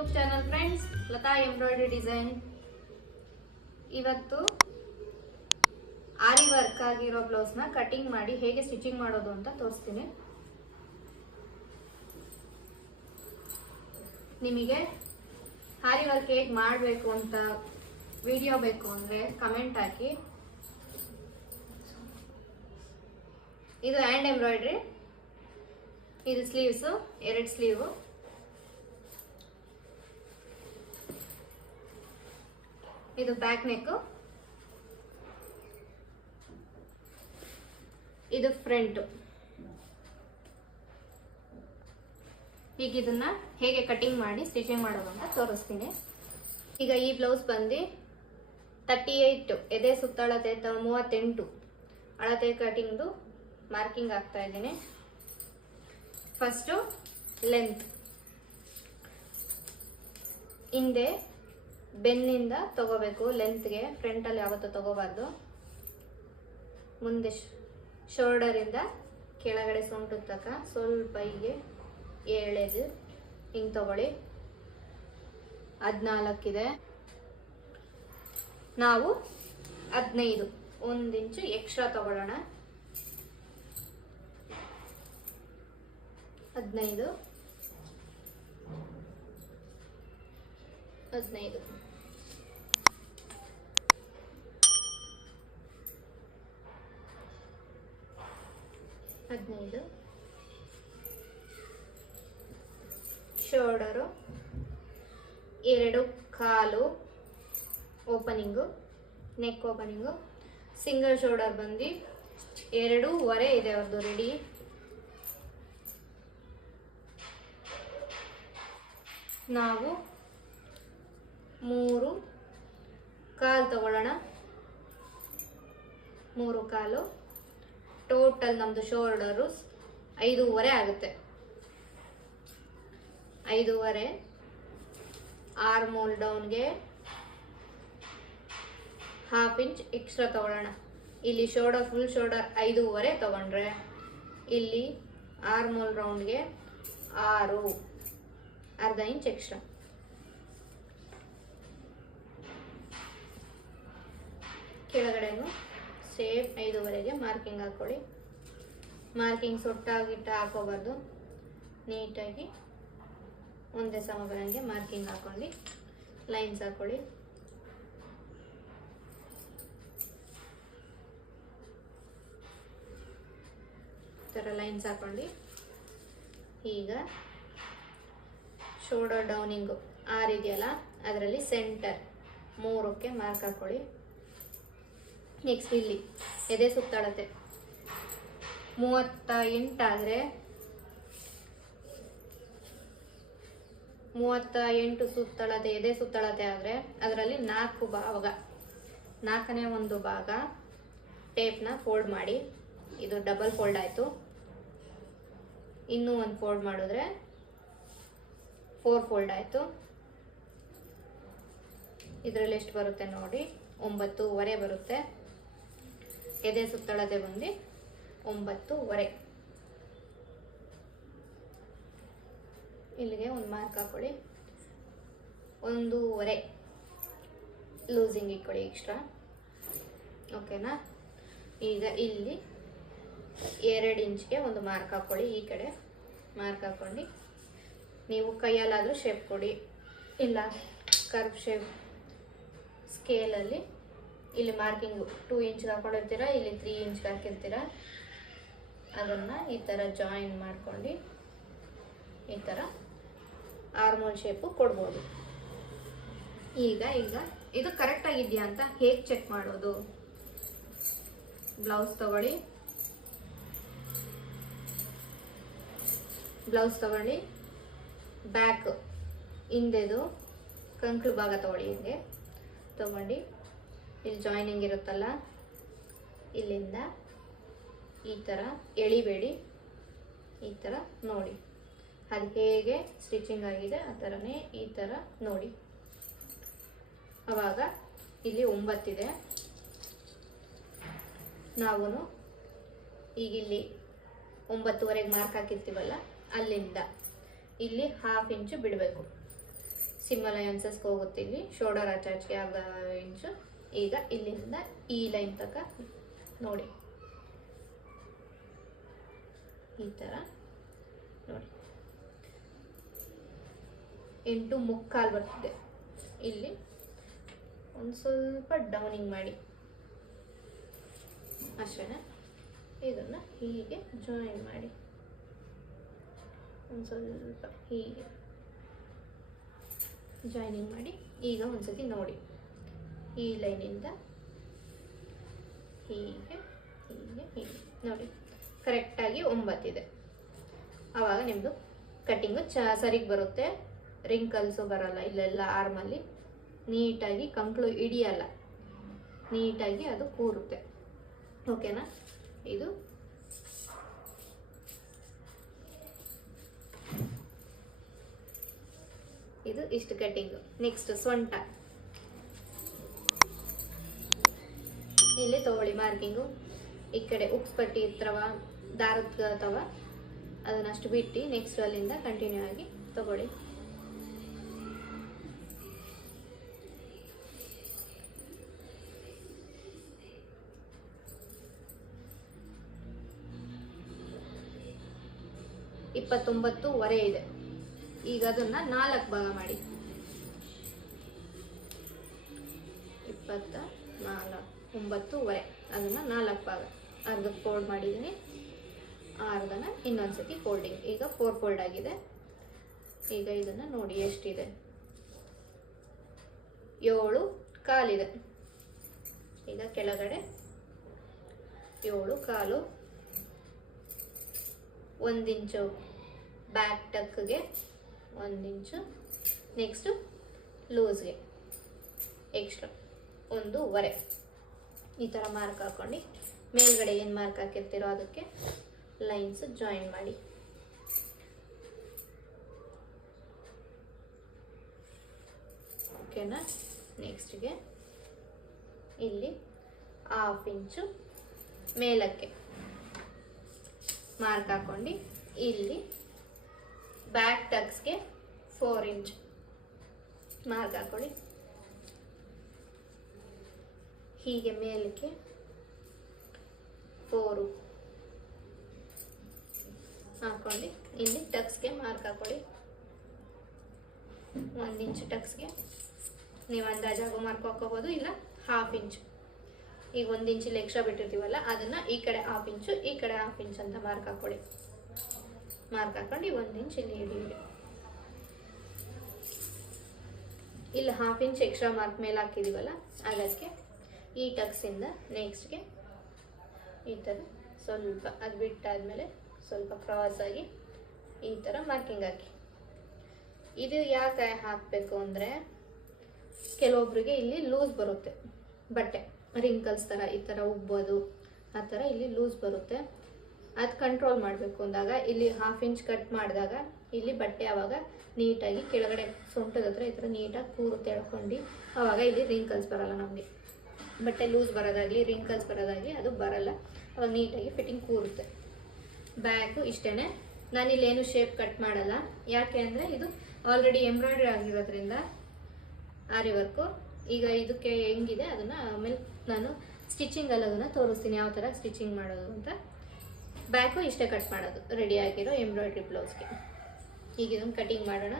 YouTube channel friends, Lata embroidery design. ಇವತ್ತು aari work ಆಗಿರೋ ಬ್ಲೌಸ್ನ cutting ಮಾಡಿ ಹೇಗೆ ಸ್ಟಿಚಿಂಗ್ ಮಾಡೋದು ಅಂತ ತೋರಿಸ್ತೀನಿ. ನಿಮಗೆ ಆರಿ ವರ್ಕ್ ಹೇಗೆ ಮಾಡಬೇಕು ಅಂತ ವಿಡಿಯೋ ಬೇಕು ಅಂದರೆ ಕಮೆಂಟ್ ಹಾಕಿ. ಇದು ಹ್ಯಾಂಡ್ ಎಂಬ್ರಾಯ್ಡ್ರಿ, ಇದು ಸ್ಲೀವ್ಸು, 2 ಸ್ಲೀವು. ಇದು ಬ್ಯಾಕ್ ನೆಕ್, ಇದು ಫ್ರಂಟ್. ಈಗ ಇದನ್ನ ಹೇಗೆ ಕಟಿಂಗ್ ಮಾಡಿ ಸ್ಟಿಚಿಂಗ್ ಮಾಡೋದು ಅಂತ ತೋರಿಸ್ತೀನಿ. ಈಗ ಈ ಬ್ಲೌಸ್ ಬಂದು 38 ಎದೆ ಸುತ್ತಳತೆ 38 ಅಳತೆ ಕಟಿಂಗ್ದು ಮಾರ್ಕಿಂಗ್ ಆಗ್ತಾ ಇದ್ದೀನಿ. ಫಸ್ಟು ಲೆಂತ್ ಹಿಂದೆ ಬೆನ್ನಿಂದ ತಗೋಬೇಕು. ಲೆಂತ್ಗೆ ಫ್ರಂಟಲ್ಲಿ ಯಾವತ್ತೂ ತಗೋಬಾರ್ದು. ಮುಂದೆ ಶೋಲ್ಡರಿಂದ ಕೆಳಗಡೆ ಸೊಂಟು ತಕ್ಕ ಸ್ವಲ್ಪ ಹೀಗೆ ಎಳೆದು ಹಿಂಗೆ ತಗೊಳ್ಳಿ. 14 ಇದೆ. ನಾವು 15 1 ಇಂಚು ಎಕ್ಸ್ಟ್ರಾ ತಗೊಳ್ಳೋಣ. 15 ಶೋಲ್ಡರು 2 ಕಾಲು opening, neck opening. Single shoulder ಬಂದು 2.25 ಇದೆ ಅವ್ರದ್ದು ರೆಡಿ. ನಾವು 3 ಕಾಲು ತಗೊಳ್ಳೋಣ. 3 ಕಾಲು. ಟೋಟಲ್ ನಮ್ಮದು ಶೋಲ್ಡರು 5.25 ಆಗುತ್ತೆ. 5.25 ಆರ್ಮ್ ಡೌನ್ಗೆ 1/2 ಇಂಚ್ ಎಕ್ಸ್ಟ್ರಾ ತಗೊಳ್ಳೋಣ. ಇಲ್ಲಿ ಶೋಲ್ಡರ್ ಫುಲ್ ಶೋಲ್ಡರ್ 5.25 ತಗೊಂಡ್ರೆ ಇಲ್ಲಿ ಆರ್ಮ್ ರೌಂಡ್ಗೆ 6 1/2 ಇಂಚ್ ಎಕ್ಸ್ಟ್ರಾ. ಕೆಳಗಡೆನು ಸೇಮ್ 5.25ಗೆ ಮಾರ್ಕಿಂಗ್ ಹಾಕೊಳ್ಳಿ. ಮಾರ್ಕಿಂಗ್ ಸೊಟ್ಟಾಗಿಟ್ಟ ಹಾಕೋಬಾರ್ದು. ನೀಟಾಗಿ ಒಂದೇ ಸಮ ಬರಂಗೆ ಮಾರ್ಕಿಂಗ್ ಹಾಕೊಳ್ಳಿ. ಲೈನ್ಸ್ ಹಾಕೊಳ್ಳಿ. ಈ ಥರ ಲೈನ್ಸ್ ಹಾಕೊಳ್ಳಿ. ಈಗ ಶೋಲ್ಡರ್ ಡೌನಿಂಗು 6 ಇದೆಯಲ್ಲ, ಅದರಲ್ಲಿ ಸೆಂಟರ್ 3ಕ್ಕೆ ಮಾರ್ಕ್ ಹಾಕೊಳ್ಳಿ. ನೆಕ್ಸ್ಟ್ ಇಲ್ಲಿ ಎದೆ ಸುತ್ತಳತೆ 38 ಆದರೆ 38 ಸುತ್ತಳತೆ ಎದೆ ಸುತ್ತಳತೆ ಆದರೆ ಅದರಲ್ಲಿ 4 ಭಾಗ, 4ನೇ ಒಂದು ಭಾಗ ಟೇಪ್ನ ಫೋಲ್ಡ್ ಮಾಡಿ. ಇದು ಡಬಲ್ ಫೋಲ್ಡ್ ಆಯಿತು. ಇನ್ನೂ ಒಂದು ಫೋಲ್ಡ್ ಮಾಡಿದ್ರೆ 4 ಫೋಲ್ಡ್ ಆಯಿತು. ಇದರಲ್ಲಿ ಎಷ್ಟು ಬರುತ್ತೆ ನೋಡಿ, 9.25 ಬರುತ್ತೆ. ಎದೆ ಸುತ್ತಳತೆ ಬಂದು 9.25. ಇಲ್ಲಿಗೆ ಒಂದು ಮಾರ್ಕ್ ಹಾಕೊಳ್ಳಿ. 1.25 ಲೂಸಿಂಗ್ ಇಟ್ಕೊಳ್ಳಿ ಎಕ್ಸ್ಟ್ರಾ. ಓಕೆನಾ? ಈಗ ಇಲ್ಲಿ 2 ಇಂಚ್ಗೆ ಒಂದು ಮಾರ್ಕ್ ಹಾಕೊಳ್ಳಿ. ಈ ಕಡೆ ಮಾರ್ಕ್ ಹಾಕೊಂಡು ನೀವು ಕೈಯಲ್ಲಾದರೂ ಶೇಪ್ ಕೊಡಿ, ಇಲ್ಲ ಕರ್ವ್ ಶೇಪ್ ಸ್ಕೇಲಲ್ಲಿ ಇಲ್ಲಿ ಮಾರ್ಕಿಂಗು 2 ಇಂಚ್ಗೆ ಹಾಕೊಂಡಿರ್ತೀರ, ಇಲ್ಲಿ 3 ಇಂಚ್ಗೆ ಹಾಕಿರ್ತೀರ. ಅದನ್ನು ಈ ಥರ ಜಾಯಿನ್ ಮಾಡ್ಕೊಂಡು ಈ ಥರ ಆರ್ಮೋಲ್ ಶೇಪು ಕೊಡ್ಬೋದು. ಈಗ ಇದು ಕರೆಕ್ಟಾಗಿದೆಯಾ ಅಂತ ಹೇಗೆ ಚೆಕ್ ಮಾಡೋದು? ಬ್ಲೌಸ್ ತಗೊಳ್ಳಿ. ಬ್ಯಾಕ್ ಹಿಂದೆದು ಕಂಕ್ಳು ಭಾಗ ತಗೊಳ್ಳಿ. ಹಿಂಗೆ ತಗೊಂಡು ಇಲ್ಲಿ ಜಾಯಿನಿಂಗ್ ಇರುತ್ತಲ್ಲ, ಇಲ್ಲಿಂದ ಈ ಥರ ಎಳಿಬೇಡಿ. ಈ ಥರ ನೋಡಿ, ಅದು ಹೇಗೆ ಸ್ಟಿಚಿಂಗ್ ಆಗಿದೆ ಆ ಥರನೇ ಈ ಥರ ನೋಡಿ. ಆವಾಗ ಇಲ್ಲಿ 9 ಇದೆ. ನಾವು ಈಗ ಇಲ್ಲಿ 9.25 ಮಾರ್ಕ್ ಹಾಕಿರ್ತೀವಲ್ಲ, ಅಲ್ಲಿಂದ ಇಲ್ಲಿ 1/2 ಇಂಚು ಬಿಡಬೇಕು. ಸಿಮ್ ಅಲಯನ್ಸಸ್ಗೆ ಹೋಗುತ್ತೆ. ಇಲ್ಲಿ ಶೋಲ್ಡರ್ ಅಟ್ಯಾಚ್ಗೆ ಅರ್ಧ ಇಂಚು. ಈಗ ಇಲ್ಲಿಂದ ಈ ಲೈನ್ ತನಕ ನೋಡಿ, ಈ ಥರ ನೋಡಿ 8.75 ಬರ್ತಿದೆ. ಇಲ್ಲಿ ಒಂದು ಸ್ವಲ್ಪ ಡೌನಿಂಗ್ ಮಾಡಿ ಅಷ್ಟೇ. ಇದನ್ನು ಹೀಗೆ ಜಾಯಿನ್ ಮಾಡಿ ಒಂದು ಸ್ವಲ್ಪ ಹೀಗೆ ಜಾಯಿನಿಂಗ್ ಮಾಡಿ. ಈಗ ಒಂದ್ಸತಿ ನೋಡಿ, ಈ ಲೈನಿಂದ ಹೀಗೆ ಹೀಗೆ ಹೀಗೆ ನೋಡಿ ಕರೆಕ್ಟಾಗಿ 9 ಇದೆ. ಆವಾಗ ನಿಮ್ಮದು ಕಟ್ಟಿಂಗು ಸರಿಗೆ ಬರುತ್ತೆ, ರಿಂಕಲ್ಸು ಬರಲ್ಲ. ಇಲ್ಲೆಲ್ಲ ಆರ್ಮಲ್ಲಿ ನೀಟಾಗಿ ಕಂಕ್ಳು ಹಿಡಿಯಲ್ಲ, ನೀಟಾಗಿ ಅದು ಕೂರುತ್ತೆ. ಓಕೆನಾ? ಇದು ಇಷ್ಟು ಕಟ್ಟಿಂಗು. ನೆಕ್ಸ್ಟ್ ಸೊಂಟ ಇಲ್ಲಿ ತಗೊಳ್ಳಿ ಮಾರ್ಕಿಂಗು. ಈ ಕಡೆ ಉಕ್ಸ್ ಪಟ್ಟಿ ಇರ್ತವ, ದಾರದ ಅಥವಾ ಅದನ್ನಷ್ಟು ಬಿಟ್ಟು ನೆಕ್ಸ್ಟ್ ಅಲ್ಲಿಂದ ಕಂಟಿನ್ಯೂ ಆಗಿ ತಗೊಳ್ಳಿ. $29.25 ಇದೆ. ಈಗ ಅದನ್ನ 4 ಭಾಗ ಮಾಡಿ. 24.9 ಅದನ್ನ 4 ಭಾಗ, ಅರ್ಧಕ್ಕೆ ಫೋಲ್ಡ್ ಮಾಡಿದ್ದೀನಿ, ಅರ್ಧನ ಇನ್ನೊಂದ್ಸತಿ ಫೋಲ್ಡಿಂಗ್. ಈಗ 4 ಫೋಲ್ಡ್ ಆಗಿದೆ. ಈಗ ಇದನ್ನ ನೋಡಿ ಎಷ್ಟಿದೆ, 7.25 ಇದೆ. ಈಗ ಕೆಳಗಡೆ 7.25, 1 ಇಂಚು ಬ್ಯಾಕ್ ಟಕ್ಗೆ, 1 ಇಂಚು ನೆಕ್ಸ್ಟ್ ಲೂಸ್ಗೆ ಎಕ್ಸ್ಟ್ರಾ 1.25 ಈ ಥರ ಮಾರ್ಕ್ ಹಾಕೊಂಡು ಮೇಲ್ಗಡೆ ಏನು ಮಾರ್ಕ್ ಹಾಕಿರ್ತೀರೋ ಅದಕ್ಕೆ ಲೈನ್ಸ್ ಜಾಯಿನ್ ಮಾಡಿ. ಓಕೆನಾ? ನೆಕ್ಸ್ಟ್ಗೆ ಇಲ್ಲಿ 1/2 ಇಂಚು ಮೇಲಕ್ಕೆ ಮಾರ್ಕ್ ಹಾಕೊಂಡು ಇಲ್ಲಿ ಬ್ಯಾಕ್ ಟಕ್ಸ್ಗೆ 4 ಇಂಚ್ ಮಾರ್ಕ್ ಹಾಕೊಳ್ಳಿ. ಹೀಗೆ ಮೇಲಕ್ಕೆ 4 ಹಾಕೊಂಡು ಇಲ್ಲಿ ಟಕ್ಸ್ಗೆ ಮಾರ್ಕ್ ಹಾಕೊಳ್ಳಿ. 1 ಇಂಚ್ ಟಕ್ಸ್ಗೆ ನೀವು ಅಂದಾಜಾಗೋ ಮಾರ್ಕ್ ಹಾಕೋಬೋದು, ಇಲ್ಲ 1/2 ಇಂಚ್. ಈಗ 1 ಇಂಚ್ ಇಲ್ಲಿ ಎಕ್ಸ್ಟ್ರಾ ಬಿಟ್ಟಿರ್ತೀವಲ್ಲ ಅದನ್ನ ಈ ಕಡೆ 1/2 ಇಂಚು, ಈ ಕಡೆ 1/2 ಇಂಚ್ ಅಂತ ಮಾರ್ಕ್ ಹಾಕೊಳ್ಳಿ. ಮಾರ್ಕ್ ಹಾಕೊಂಡು 1 ಇಂಚ್ ಇಲ್ಲಿ ಹಿಡಿಯಿರಿ. ಇಲ್ಲಿ 1/2 ಇಂಚ್ ಎಕ್ಸ್ಟ್ರಾ ಮಾರ್ಕ್ ಮೇಲೆ ಹಾಕಿದೀವಲ್ಲ ಅದಕ್ಕೆ ಈ ಟಕ್ಸಿಂದ ನೆಕ್ಸ್ಟ್ಗೆ ಈ ಥರ ಸ್ವಲ್ಪ ಅದು ಬಿಟ್ಟಾದ್ಮೇಲೆ ಸ್ವಲ್ಪ ಕ್ರಾಸ್ ಆಗಿ ಈ ಥರ ಮಾರ್ಕಿಂಗ್ ಹಾಕಿ. ಇದು ಯಾಕೆ ಹಾಕಬೇಕು ಅಂದರೆ ಕೆಲವೊಬ್ಬರಿಗೆ ಇಲ್ಲಿ ಲೂಸ್ ಬರುತ್ತೆ ಬಟ್ಟೆ, ರಿಂಕಲ್ಸ್ ಥರ ಈ ಥರ ಉಬ್ಬೋದು, ಆ ಥರ ಇಲ್ಲಿ ಲೂಸ್ ಬರುತ್ತೆ. ಅದು ಕಂಟ್ರೋಲ್ ಮಾಡಬೇಕು ಅಂದಾಗ ಇಲ್ಲಿ 1/2 ಇಂಚ್ ಕಟ್ ಮಾಡಿದಾಗ ಇಲ್ಲಿ ಬಟ್ಟೆ ಆವಾಗ ನೀಟಾಗಿ ಕೆಳಗಡೆ ಸೊಂಟದ ಹತ್ರ ಈ ಥರ ನೀಟಾಗಿ ಕೂರುತ್ತೆ ಎಳ್ಕೊಂಡು. ಆವಾಗ ಇಲ್ಲಿ ರಿಂಕಲ್ಸ್ ಬರಲ್ಲ, ನಮಗೆ ಬಟ್ಟೆ ಲೂಸ್ ಬರೋದಾಗಲಿ ರಿಂಕಲ್ಸ್ ಬರೋದಾಗಲಿ ಅದು ಬರಲ್ಲ. ಅವಾಗ ನೀಟಾಗಿ ಫಿಟ್ಟಿಂಗ್ ಕೂರುತ್ತೆ. ಬ್ಯಾಕು ಇಷ್ಟೇ, ನಾನಿಲ್ಲೇನು ಶೇಪ್ ಕಟ್ ಮಾಡಲ್ಲ. ಯಾಕೆ ಅಂದರೆ ಇದು ಆಲ್ರೆಡಿ ಎಂಬ್ರಾಯ್ಡ್ರಿ ಆಗಿರೋದ್ರಿಂದ ಆರಿ ವರ್ಕು. ಈಗ ಇದಕ್ಕೆ ಹೆಂಗಿದೆ ಅದನ್ನು ಆಮೇಲೆ ನಾನು ಸ್ಟಿಚಿಂಗಲ್ಲಿ ಅದನ್ನು ತೋರಿಸ್ತೀನಿ ಯಾವ ಥರ ಸ್ಟಿಚಿಂಗ್ ಮಾಡೋದು ಅಂತ. ಬ್ಯಾಕು ಇಷ್ಟೇ ಕಟ್ ಮಾಡೋದು ರೆಡಿ ಆಗಿರೋ ಎಂಬ್ರಾಯ್ಡ್ರಿ ಬ್ಲೌಸ್ಗೆ. ಈಗ ಇದನ್ನು ಕಟಿಂಗ್ ಮಾಡೋಣ.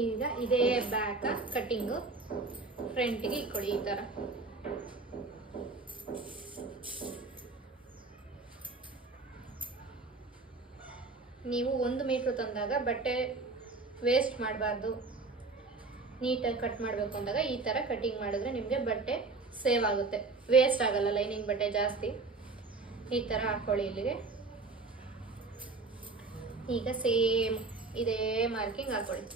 ಈಗ ಇದೇ ಬ್ಯಾಕ್ ಕಟ್ಟಿಂಗು ಫ್ರಂಟ್ಗೆ ಇಟ್ಕೊಳ್ಳಿ. ಈ ಥರ ನೀವು 1 ಮೀಟ್ರ್ ತಂದಾಗ ಬಟ್ಟೆ ವೇಸ್ಟ್ ಮಾಡಬಾರ್ದು, ನೀಟಾಗಿ ಕಟ್ ಮಾಡಬೇಕು ಅಂದಾಗ ಈ ಥರ ಕಟ್ಟಿಂಗ್ ಮಾಡಿದ್ರೆ ನಿಮಗೆ ಬಟ್ಟೆ ಸೇವ್ ಆಗುತ್ತೆ, ವೇಸ್ಟ್ ಆಗಲ್ಲ. ಲೈನಿಂಗ್ ಬಟ್ಟೆ ಜಾಸ್ತಿ ಈ ಥರ ಹಾಕ್ಕೊಳ್ಳಿ ಇಲ್ಲಿಗೆ. ಈಗ ಸೇಮ್ ಇದೇ ಮಾರ್ಕಿಂಗ್ ಹಾಕ್ಕೊಳ್ಳಿ.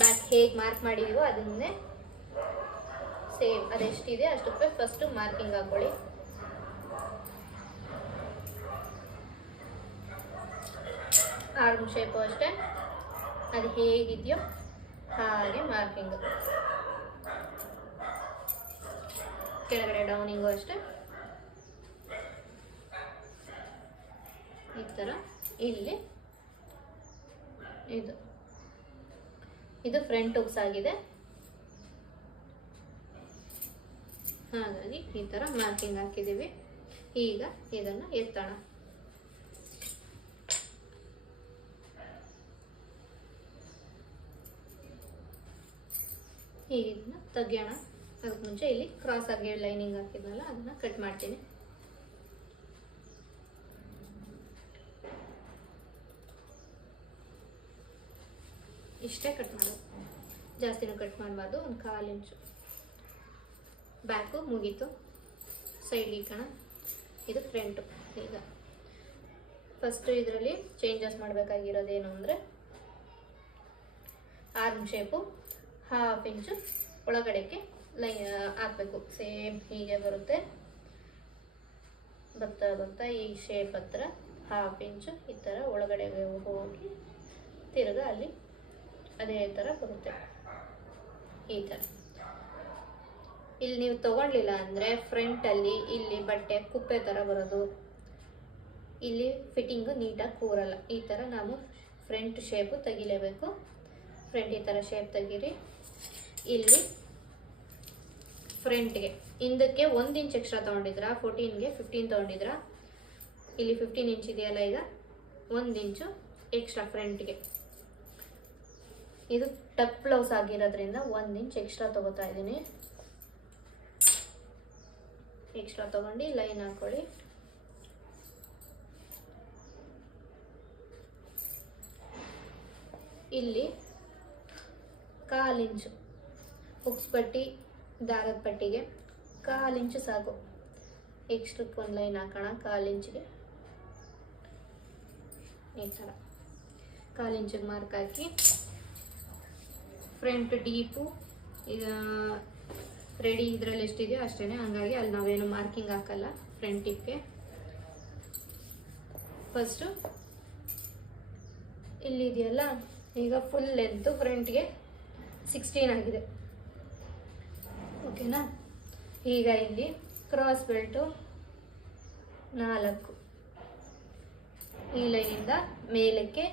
ಬ್ಯಾಕ್ ಹೇಗೆ ಮಾರ್ಕ್ ಮಾಡಿದೀವೋ ಅದನ್ನೇ ಸೇಮ್ ಅದೆಷ್ಟಿದೆ ಅಷ್ಟಕ್ಕೆ ಫಸ್ಟು ಮಾರ್ಕಿಂಗ್ ಹಾಕ್ಕೊಳ್ಳಿ. ಆರ್ಮ್ ಶೇಪು ಅಷ್ಟೇ, ಅದು ಹೇಗಿದೆಯೋ ಹಾಗೆ ಮಾರ್ಕಿಂಗ್. ಕೆಳಗಡೆ ಡೌನಿಂಗು ಅಷ್ಟೇ ಈ ಥರ. ಇಲ್ಲಿ ಇದು ಫ್ರಂಟ್ ಹುಕ್ಸ್ ಆಗಿದೆ, ಹಾಗಾಗಿ ಈ ಥರ ಮಾರ್ಕಿಂಗ್ ಹಾಕಿದ್ದೀವಿ. ಈಗ ಇದನ್ನು ಎತ್ತೋಣ. ಈಗ ಇದನ್ನ ತೆಗಿಯೋಣ. ಅದಕ್ಕೆ ಮುಂಚೆ ಇಲ್ಲಿ ಕ್ರಾಸ್ ಆಗಿ ಲೈನಿಂಗ್ ಹಾಕಿದ್ನಲ್ಲ ಅದನ್ನ ಕಟ್ ಮಾಡ್ತೀನಿ. ಇಷ್ಟೇ ಕಟ್ ಮಾಡೋದು, ಜಾಸ್ತಿನೂ ಕಟ್ ಮಾಡಬಾರ್ದು. ಒಂದು 1/4 ಇಂಚು ಬ್ಯಾಕು ಮುಗೀತು. ಸೈಡ್ ಇಕ್ಕಣ, ಇದು ಫ್ರಂಟು. ಈಗ ಫಸ್ಟು ಇದರಲ್ಲಿ ಚೇಂಜಸ್ ಮಾಡಬೇಕಾಗಿರೋದೇನು ಅಂದರೆ ಆರ್ಮ್ ಶೇಪು 1/2 ಇಂಚು ಒಳಗಡೆಗೆ ಹಾಕಬೇಕು. ಸೇಮ್ ಹೀಗೆ ಬರುತ್ತೆ. ಬರ್ತಾ ಈ ಶೇಪ್ ಹತ್ರ 1/2 ಇಂಚು ಈ ಥರ ಒಳಗಡೆಗೆ ಹೋಗಿ ತಿರ್ಗ ಅಲ್ಲಿ ಅದೇ ಥರ ಬರುತ್ತೆ. ಈ ಥರ ಇಲ್ಲಿ ನೀವು ತಗೊಳ್ಳಿಲ್ಲ ಅಂದರೆ ಫ್ರಂಟಲ್ಲಿ ಇಲ್ಲಿ ಬಟ್ಟೆ ಕುಪ್ಪೆ ಥರ ಬರೋದು, ಇಲ್ಲಿ ಫಿಟ್ಟಿಂಗು ನೀಟಾಗಿ ಕೂರಲ್ಲ. ಈ ಥರ ನಾವು ಫ್ರಂಟ್ ಶೇಪು ತೆಗಿಲೇಬೇಕು. ಫ್ರಂಟ್ ಈ ಥರ ಶೇಪ್ ತೆಗೀರಿ. ಇಲ್ಲಿ ಫ್ರಂಟ್ಗೆ ಹಿಂದಕ್ಕೆ 1 ಇಂಚ್ ಎಕ್ಸ್ಟ್ರಾ ತೊಗೊಂಡಿದ್ರಾ, 14ಗೆ 15 ತೊಗೊಂಡಿದ್ರಾ, ಇಲ್ಲಿ 15 ಇಂಚ್ ಇದೆಯಲ್ಲ, ಈಗ 1 ಇಂಚು ಎಕ್ಸ್ಟ್ರಾ ಫ್ರಂಟ್ಗೆ. ಇದು ಟಕ್ ಬ್ಲೌಸ್ ಆಗಿರೋದ್ರಿಂದ 1 ಇಂಚ್ ಎಕ್ಸ್ಟ್ರಾ ತಗೋತಾ ಇದ್ದೀನಿ. ಎಕ್ಸ್ಟ್ರಾ ತಗೊಂಡು ಲೈನ್ ಹಾಕೊಳ್ಳಿ. ಇಲ್ಲಿ 1/4 ಇಂಚು ಹುಕ್ಸ್ ಪಟ್ಟಿ ದಾರದ ಪಟ್ಟಿಗೆ 1/4 ಇಂಚು ಸಾಕು. ಎಕ್ಸ್ಟ್ರಕ್ಕೆ ಒಂದು ಲೈನ್ ಹಾಕೋಣ 1/4 ಇಂಚಿಗೆ. ಈ ಥರ 1/4 ಇಂಚಿಗೆ ಮಾರ್ಕ್ ಹಾಕಿ ಫ್ರಂಟ್ ಡೀಪು ರೆಡಿ ಇದರಲ್ಲಿ ಎಷ್ಟಿದೆಯೋ ಅಷ್ಟೇ, ಹಂಗಾಗಿ ಅಲ್ಲಿ ನಾವೇನು ಮಾರ್ಕಿಂಗ್ ಹಾಕಲ್ಲ ಫ್ರಂಟ್ ಟಿಪ್ಗೆ. ಫಸ್ಟು ಇಲ್ಲಿದೆಯಲ್ಲ, ಈಗ ಫುಲ್ ಲೆಂತು ಫ್ರಂಟ್ಗೆ 16 ಆಗಿದೆ. ಓಕೆನಾ? ಈಗ ಇಲ್ಲಿ ಕ್ರಾಸ್ ಬೆಲ್ಟು 4, ಈ ಲೈನಿಂದ ಮೇಲಕ್ಕೆ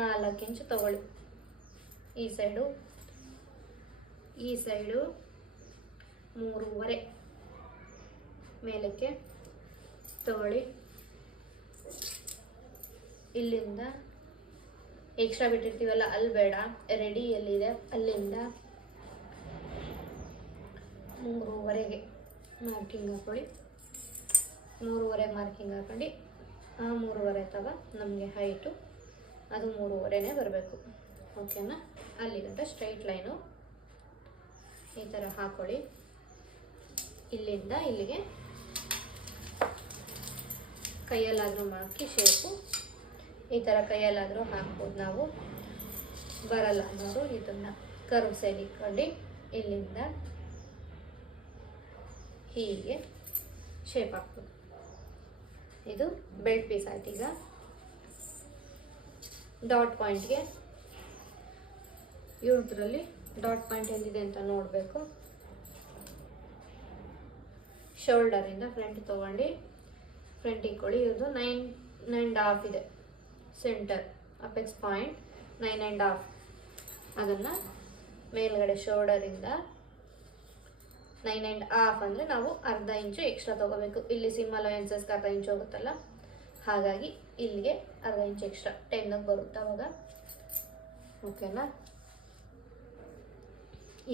4 ಇಂಚು ತಗೊಳ್ಳಿ. ಈ ಸೈಡು 3.5 ಮೇಲಕ್ಕೆ ತಗೊಳ್ಳಿ. ಇಲ್ಲಿಂದ ಎಕ್ಸ್ಟ್ರಾ ಬಿಟ್ಟಿರ್ತೀವಲ್ಲ ಅಲ್ಲಿ ಬೇಡ, ರೆಡಿ ಎಲ್ಲಿದೆ ಅಲ್ಲಿಂದ 3.5ಗೆ ಮಾರ್ಕಿಂಗ್ ಹಾಕೊಳ್ಳಿ. 3.5 ಮಾರ್ಕಿಂಗ್ ಹಾಕೊಂಡು ಆ 3.5 ತಗ ನಮಗೆ ಹೈಟು ಅದು 3.5ನೇ ಬರಬೇಕು. ಓಕೆನಾ? ಅಲ್ಲಿಗಂಟ ಸ್ಟ್ರೈಟ್ ಲೈನು ಈ ಥರ ಹಾಕೊಳ್ಳಿ. ಇಲ್ಲಿಂದ ಇಲ್ಲಿಗೆ ಕೈಯಲ್ಲಾದರೂ ಹಾಕಿ ಶೇಪು ಈ ಥರ ಕೈಯಲ್ಲಾದರೂ ಹಾಕ್ಬೋದು. ನಾವು ಬರಲ್ಲ ಅನ್ನೋರು ಇದನ್ನು ಕರ್ವ್ ಸೈಡ್ ಇಟ್ಕೊಂಡು ಇಲ್ಲಿಂದ ಹೀಗೆ ಶೇಪ್ ಹಾಕ್ಬೋದು. ಇದು ಬೆಲ್ಟ್ ಪೀಸ್ ಆಯ್ತು. ಈಗ ಡಾಟ್ ಪಾಯಿಂಟ್ಗೆ ಇವ್ರದ್ರಲ್ಲಿ ಡಾಟ್ ಪಾಯಿಂಟ್ ಎಲ್ಲಿದೆ ಅಂತ ನೋಡಬೇಕು. ಶೋಲ್ಡರಿಂದ ಫ್ರಂಟ್ ತೊಗೊಂಡು ಫ್ರಂಟ್ ಇಟ್ಕೊಳ್ಳಿ. ಇದು 9.5 ಇದೆ ಸೆಂಟರ್ ಅಪೆಕ್ಸ್ ಪಾಯಿಂಟ್ 9.5. ಅದನ್ನು ಮೇಲ್ಗಡೆ ಶೋಲ್ಡರಿಂದ 9.5 ಅಂದರೆ ನಾವು 1/2 ಇಂಚು ಎಕ್ಸ್ಟ್ರಾ ತೊಗೋಬೇಕು. ಇಲ್ಲಿ ಸಿಮ್ ಅಲವೆನ್ಸಸ್ಗೆ 1/2 ಇಂಚು ಹೋಗುತ್ತಲ್ಲ, ಹಾಗಾಗಿ ಇಲ್ಲಿಗೆ 1/2 ಇಂಚ್ ಎಕ್ಸ್ಟ್ರಾ 10ಗೆ ಬರುತ್ತೆ ಅವಾಗ. ಓಕೆನಾ?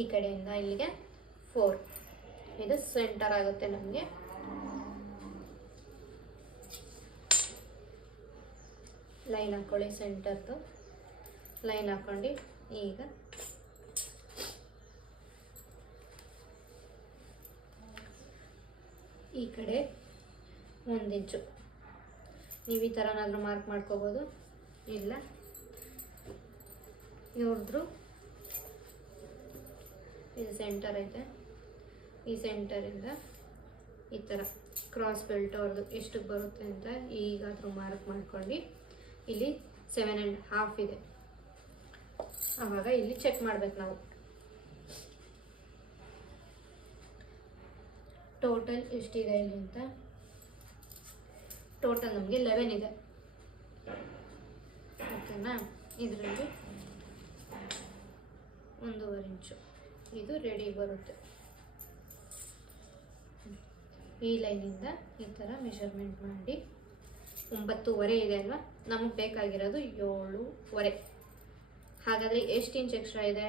ಈ ಕಡೆಯಿಂದ ಇಲ್ಲಿಗೆ 4, ಇದು ಸೆಂಟರ್ ಆಗುತ್ತೆ ನಮಗೆ. ಲೈನ್ ಹಾಕೊಳ್ಳಿ, ಸೆಂಟರ್ದು ಲೈನ್ ಹಾಕೊಂಡು ಈಗ ಈ ಕಡೆ 1 ಇಂಚು ನೀವು ಈ ಥರನಾದರೂ ಮಾರ್ಕ್ ಮಾಡ್ಕೋಬೋದು. ಇಲ್ಲ ಇವ್ರದ್ದು ಇದು ಸೆಂಟರ್ ಐತೆ, ಈ ಸೆಂಟರಿಂದ ಈ ಥರ ಕ್ರಾಸ್ ಬೆಲ್ಟ್ ಅವ್ರದ್ದು ಎಷ್ಟಕ್ಕೆ ಬರುತ್ತೆ ಅಂತ ಈಗಾದರೂ ಮಾರ್ಕ್ ಮಾಡ್ಕೊಂಡು ಇಲ್ಲಿ 7.5 ಇದೆ. ಆವಾಗ ಇಲ್ಲಿ ಚೆಕ್ ಮಾಡ್ಬೇಕು ನಾವು ಟೋಟಲ್ ಎಷ್ಟಿದೆ ಇಲ್ಲಿ ಅಂತ. ಟೋಟಲ್ ನಮಗೆ 11 ಇದೆ. ಓಕೆನಾ, ಇದರಲ್ಲಿ 1.5 ಇಂಚು ಇದು ರೆಡಿ ಬರುತ್ತೆ. ಈ ಲೈನಿಂದ ಈ ಥರ ಮೆಷರ್ಮೆಂಟ್ ಮಾಡಿ 9.5 ಇದೆ ಅಲ್ವಾ, ನಮಗೆ ಬೇಕಾಗಿರೋದು 7.5. ಹಾಗಾದರೆ ಎಷ್ಟು ಇಂಚ್ ಎಕ್ಸ್ಟ್ರಾ ಇದೆ?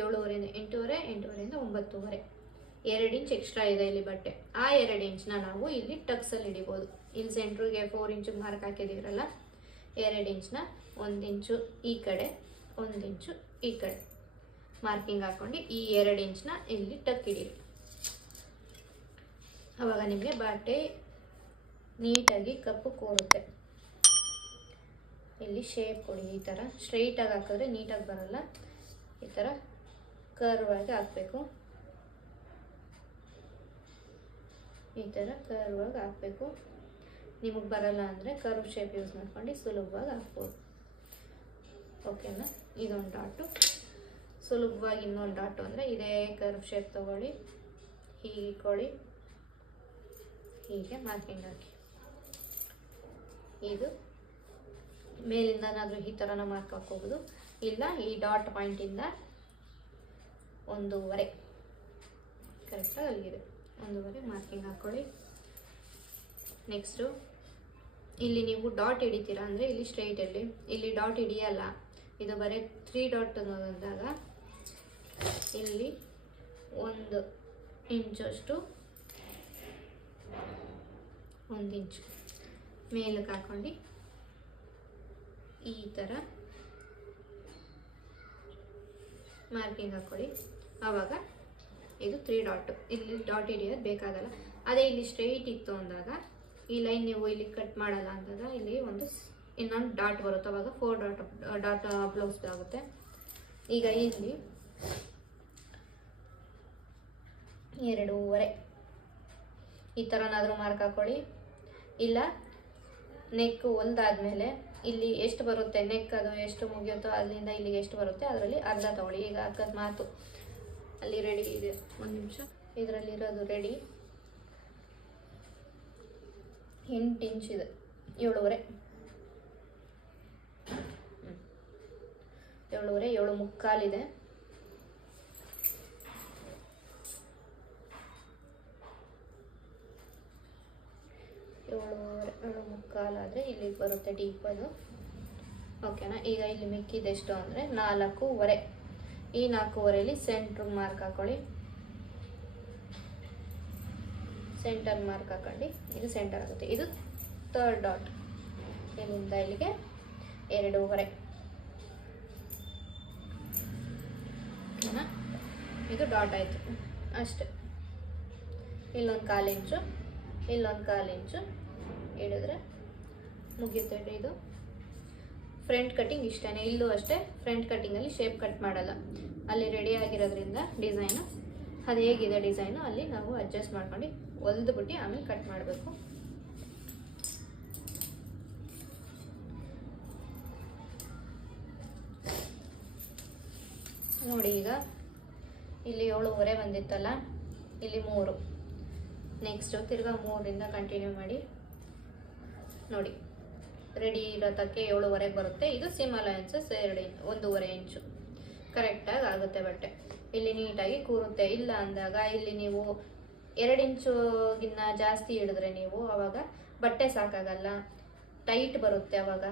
7.5ಇಂದ 8.5, 8.5ಇಂದ 9.5, 2 ಇಂಚ್ ಎಕ್ಸ್ಟ್ರಾ ಇದೆ ಇಲ್ಲಿ ಬಟ್ಟೆ. ಆ 2 ಇಂಚ್ನ ನಾವು ಇಲ್ಲಿ ಟಕ್ಸಲ್ಲಿ ಹಿಡಿಬೋದು. ಇಲ್ಲಿ ಸೆಂಟ್ರಿಗೆ 4 ಇಂಚಿಗೆ ಮಾರ್ಕ್ ಹಾಕಿದ್ದೀರಲ್ಲ, 2 ಇಂಚ್ನ 1 ಇಂಚು ಈ ಕಡೆ, 1 ಇಂಚು ಈ ಕಡೆ ಮಾರ್ಕಿಂಗ್ ಹಾಕೊಂಡು ಈ 2 ಇಂಚ್ನ ಇಲ್ಲಿ ಟಕ್ ಹಿಡೀರಿ. ಆವಾಗ ನಿಮಗೆ ಬಟ್ಟೆ ನೀಟಾಗಿ ಕಪ್ಪು ಕೂರುತ್ತೆ. ಇಲ್ಲಿ ಶೇಪ್ ಕೊಡಿ. ಈ ಥರ ಸ್ಟ್ರೈಟಾಗಿ ಹಾಕಿದ್ರೆ ನೀಟಾಗಿ ಬರಲ್ಲ, ಈ ಥರ ಕರ್ವ್ ಆಗಿ ಹಾಕಬೇಕು. ಈ ಥರ ಕರ್ವ್ ಆಗಿ ಹಾಕಬೇಕು. ನಿಮಗೆ ಬರಲ್ಲ ಅಂದರೆ ಕರ್ವ್ ಶೇಪ್ ಯೂಸ್ ಮಾಡ್ಕೊಂಡು ಸುಲಭವಾಗಿ ಹಾಕ್ಬೋದು. ಓಕೆನಾ, ಇದೊಂದು ಡಾಟು. ಸುಲಭವಾಗಿ ಇನ್ನೊಂದು ಡಾಟು ಅಂದರೆ ಇದೇ ಕರ್ವ್ ಶೇಪ್ ತೊಗೊಳ್ಳಿ, ಹೀಗೆ ಇಟ್ಕೊಳ್ಳಿ, ಹೀಗೆ ಮಾರ್ಕಿಂಗ್ ಹಾಕಿ. ಇದು ಮೇಲಿಂದನಾದರೂ ಈ ಥರನ ಮಾರ್ಕ್ ಹಾಕೋಬೋದು, ಇಲ್ಲ ಈ ಡಾಟ್ ಪಾಯಿಂಟಿಂದ 1.5 ಕರೆಕ್ಟಾಗಿ ಅಲ್ಲಿದೆ 1.5 ಮಾರ್ಕಿಂಗ್ ಹಾಕ್ಕೊಳ್ಳಿ. ನೆಕ್ಸ್ಟು ಇಲ್ಲಿ ನೀವು ಡಾಟ್ ಹಿಡಿತೀರಾ ಅಂದರೆ ಇಲ್ಲಿ ಸ್ಟ್ರೈಟಲ್ಲಿ ಇಲ್ಲಿ ಡಾಟ್ ಹಿಡಿಯಲ್ಲ, ಇದು ಬರೀ 3 ಡಾಟ್ ಅನ್ನೋದಾಗ ಇಲ್ಲಿ 1 ಇಂಚಷ್ಟು 1 ಇಂಚು ಮೇಲಕ್ಕೆ ಹಾಕೊಂಡು ಈ ಥರ ಮಾರ್ಕಿಂಗ್ ಹಾಕ್ಕೊಳ್ಳಿ. ಆವಾಗ ಇದು 3 ಡಾಟು. ಇಲ್ಲಿ ಡಾಟ್ ಹಿಡಿಯೋದು ಬೇಕಾಗಲ್ಲ. ಅದೇ ಇಲ್ಲಿ ಸ್ಟ್ರೈಟ್ ಇತ್ತು ಅಂದಾಗ ಈ ಲೈನ್ ನೀವು ಇಲ್ಲಿ ಕಟ್ ಮಾಡಲ್ಲ ಅಂದಾಗ ಇಲ್ಲಿ ಇನ್ನೊಂದು ಡಾಟ್ ಬರುತ್ತೆ. ಅವಾಗ 4 ಡಾಟ್ ಬ್ಲೌಸ್ ಆಗುತ್ತೆ. ಈಗ ಇಲ್ಲಿ 2.5 ಈ ಥರನಾದರೂ ಮಾರ್ಕ್ ಹಾಕ್ಕೊಳ್ಳಿ. ಇಲ್ಲ ನೆಕ್ ಹೊಲ್ದಾದ್ಮೇಲೆ ಇಲ್ಲಿ ಎಷ್ಟು ಬರುತ್ತೆ ನೆಕ್, ಅದು ಎಷ್ಟು ಮುಗಿಯುತ್ತೋ ಅಲ್ಲಿಂದ ಇಲ್ಲಿಗೆ ಎಷ್ಟು ಬರುತ್ತೆ ಅದರಲ್ಲಿ ಅರ್ಧ ತಗೊಳ್ಳಿ. ಈಗ ಅಕಸ್ಮಾತು ಅಲ್ಲಿ ರೆಡಿ ಇದೆ, 1 ನಿಮಿಷ, ಇದರಲ್ಲಿರೋದು ರೆಡಿ 8 ಇಂಚ್ ಇದೆ, 7.5 7.5 ಇದೆ. ಏಳು ಮುಕ್ಕಾಲು ಆದರೆ ಇಲ್ಲಿಗೆ ಬರುತ್ತೆ ಡೀಪ್ ಅದು. ಓಕೆನಾ, ಈಗ ಇಲ್ಲಿ ಮಿಕ್ಕಿದೆಷ್ಟು ಅಂದರೆ 4.5. ಈ 4.5ಲಿ ಸೆಂಟ್ರಿಗೆ ಮಾರ್ಕ್ ಹಾಕೊಳ್ಳಿ. ಸೆಂಟರ್ ಮಾರ್ಕ್ ಹಾಕೊಂಡು ಇದು ಸೆಂಟರ್ ಆಗುತ್ತೆ. ಇದು 3rd ಡಾಟ್. ಇಲ್ಲಿಂದ ಇಲ್ಲಿಗೆ 2.5. ಓಕೆನಾ, ಇದು ಡಾಟ್ ಆಯಿತು ಅಷ್ಟೆ. ಇಲ್ಲೊಂದು 1/4 ಇಂಚು, ಇಲ್ಲೊಂದು 1/4 ಇಂಚು ಹಿಡಿದ್ರೆ ಮುಗಿಯುತ್ತೆ. ಇದು ಫ್ರಂಟ್ ಕಟ್ಟಿಂಗ್ ಇಷ್ಟೇ. ಇಲ್ಲೂ ಅಷ್ಟೇ, ಫ್ರಂಟ್ ಕಟ್ಟಿಂಗಲ್ಲಿ ಶೇಪ್ ಕಟ್ ಮಾಡಲ್ಲ. ಅಲ್ಲಿ ರೆಡಿ ಆಗಿರೋದ್ರಿಂದ ಡಿಸೈನು ಅದು ಹೇಗಿದೆ ಡಿಸೈನು ಅಲ್ಲಿ ನಾವು ಅಡ್ಜಸ್ಟ್ ಮಾಡ್ಕೊಂಡು ಹೊಲ್ದುಬಿಟ್ಟು ಆಮೇಲೆ ಕಟ್ ಮಾಡಬೇಕು. ನೋಡಿ, ಈಗ ಇಲ್ಲಿ 7.5 ಬಂದಿತ್ತಲ್ಲ, ಇಲ್ಲಿ 3. ನೆಕ್ಸ್ಟು ತಿರ್ಗಾ 3ರಿಂದ ಕಂಟಿನ್ಯೂ ಮಾಡಿ. ನೋಡಿ, ರೆಡಿ ಇರೋದಕ್ಕೆ 7.5 ಬರುತ್ತೆ. ಇದು ಸಿಮ್ ಅಲಯನ್ಸಸ್ 1.5 ಇಂಚು ಕರೆಕ್ಟಾಗಿ ಆಗುತ್ತೆ ಬಟ್ಟೆ. ಇಲ್ಲಿ ನೀಟಾಗಿ ಕೂರುತ್ತೆ. ಇಲ್ಲ ಅಂದಾಗ ಇಲ್ಲಿ ನೀವು 2 ಇಂಚುಗಿನ್ನ ಜಾಸ್ತಿ ಹಿಡಿದ್ರೆ ನೀವು ಆವಾಗ ಬಟ್ಟೆ ಸಾಕಾಗಲ್ಲ, ಟೈಟ್ ಬರುತ್ತೆ, ಆವಾಗ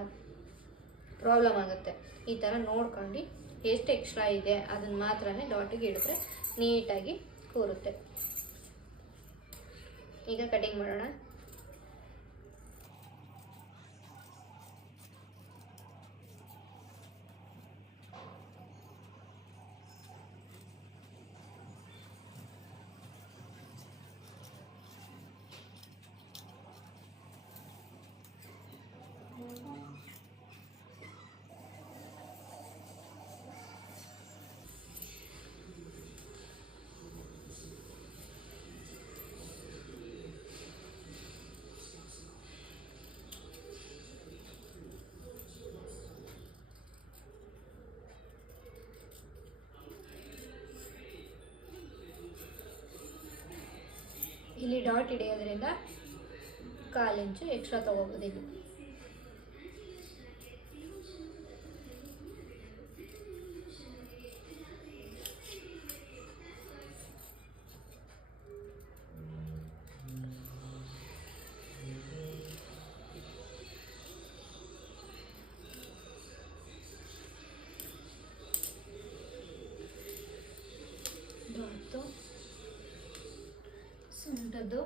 ಪ್ರಾಬ್ಲಮ್ ಆಗುತ್ತೆ. ಈ ಥರ ನೋಡ್ಕೊಂಡು ಎಷ್ಟು ಎಕ್ಸ್ಟ್ರಾ ಇದೆ ಅದನ್ನು ಮಾತ್ರನೇ ಡಾಟಿಗೆ ಹಿಡಿದ್ರೆ ನೀಟಾಗಿ ಕೂರುತ್ತೆ. ಈಗ ಕಟಿಂಗ್ ಮಾಡೋಣ. ಇಲ್ಲಿ ಡಾಟ್ ಹಿಡಿಯೋದ್ರಿಂದ 1/4 ಇಂಚು ಎಕ್ಸ್ಟ್ರಾ ತೊಗೋಬೋದು ಇಲ್ಲಿ. ಸೊಂಟದ್ದು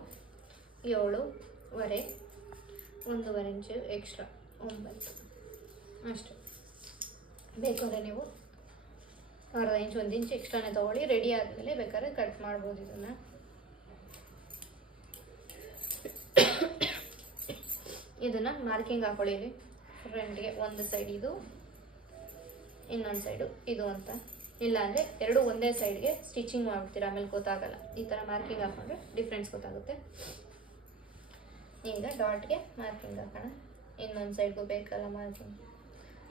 7.5, 1.5 ಇಂಚು ಎಕ್ಸ್ಟ್ರಾ 9 ಅಷ್ಟು. ಬೇಕಾದ್ರೆ ನೀವು ಅರ್ಧ ಇಂಚು 1 ಇಂಚು ಎಕ್ಸ್ಟ್ರಾನೇ ತೊಗೊಳ್ಳಿ. ರೆಡಿ ಆದಮೇಲೆ ಬೇಕಾದ್ರೆ ಕಟ್ ಮಾಡ್ಬೋದು ಇದನ್ನು. ಇದನ್ನು ಮಾರ್ಕಿಂಗ್ ಹಾಕೊಳ್ಳಿ. ಫ್ರಂಟ್ಗೆ ಒಂದು ಸೈಡ್ ಇದು, ಇನ್ನೊಂದು ಸೈಡು ಇದು ಅಂತ. ಇಲ್ಲಾಂದರೆ ಎರಡು ಒಂದೇ ಸೈಡ್ಗೆ ಸ್ಟಿಚಿಂಗ್ ಮಾಡ್ಬಿಡ್ತೀರ, ಆಮೇಲೆ ಗೊತ್ತಾಗಲ್ಲ. ಈ ಥರ ಮಾರ್ಕಿಂಗ್ ಹಾಕೊಂಡ್ರೆ ಡಿಫ್ರೆನ್ಸ್ ಗೊತ್ತಾಗುತ್ತೆ. ಈಗ ಡಾಟ್ಗೆ ಮಾರ್ಕಿಂಗ್ ಹಾಕೋಣ. ಇನ್ನೊಂದು ಸೈಡ್ಗೂ ಬೇಕಲ್ಲ ಮಾರ್ಕಿಂಗ್.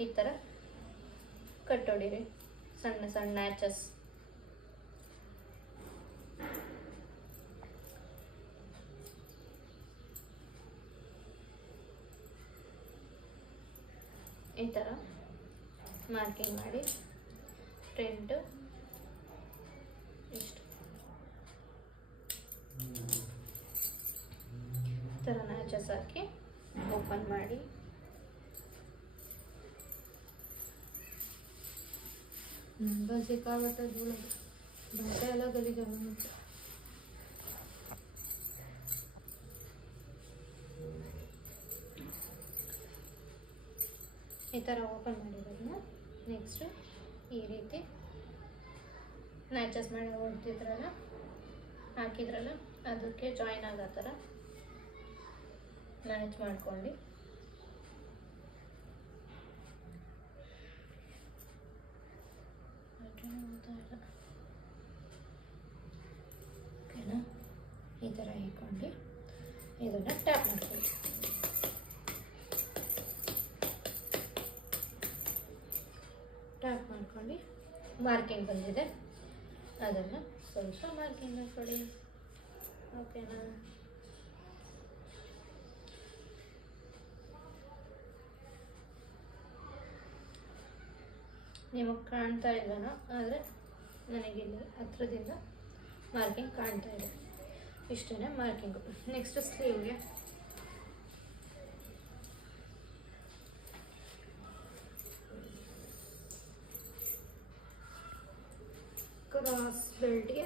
ಈ ಥರ ಕಟ್ ಹೊಡೀರಿ, ಸಣ್ಣ ಸಣ್ಣ ನ್ಯಾಚಸ್. ಈ ಥರ ಮಾರ್ಕಿಂಗ್ ಮಾಡಿ ಫ್ರಂಟ್ ಇಷ್ಟು ಈ ಥರ ನ್ಯಾಚಸ್ ಹಾಕಿ ಓಪನ್ ಮಾಡಿ ಸಿಕ್ಕಾಬಟ್ಟೆ ಧೂಳು ಬಟ್ಟೆ ಎಲ್ಲ ಗಲೀಜು. ಈ ಥರ ಓಪನ್ ಮಾಡಿರೋದನ್ನ ನೆಕ್ಸ್ಟು ಈ ರೀತಿ ನ್ಯಾಚಸ್ ಮಾಡಿ ಹೊಡ್ತಿದ್ರಲ್ಲ, ಹಾಕಿದ್ರಲ್ಲ, ಅದಕ್ಕೆ ಜಾಯಿನ್ ಆಗೋ ಥರ ಮ್ಯಾಚ್ ಮಾಡ್ಕೊಂಡು ಓಕೆನಾ. ಈ ಥರ ಇಟ್ಕೊಂಡು ಇದನ್ನು ಟ್ಯಾಪ್ ಮಾಡ್ಕೊಳ್ಳಿ. ಟ್ಯಾಪ್ ಮಾಡ್ಕೊಂಡು ಮಾರ್ಕಿಂಗ್ ಬಂದಿದೆ, ಅದನ್ನು ಸ್ವಲ್ಪ ಮಾರ್ಕಿಂಗ್ ಹಾಕೊಳ್ಳಿ. ಓಕೆನಾ. ನಿಮಗೆ ಕಾಣ್ತಾ ಇಲ್ಲನೋ, ಆದರೆ ನನಗಿಲ್ಲಿ ಹತ್ರದಿಂದ ಮಾರ್ಕಿಂಗ್ ಕಾಣ್ತಾ ಇದೆ. ಇಷ್ಟೇ ಮಾರ್ಕಿಂಗು. ನೆಕ್ಸ್ಟ್ ಸ್ಲೀವ್ಗೆ ಕ್ರಾಸ್ ಬೆಲ್ಟ್ಗೆ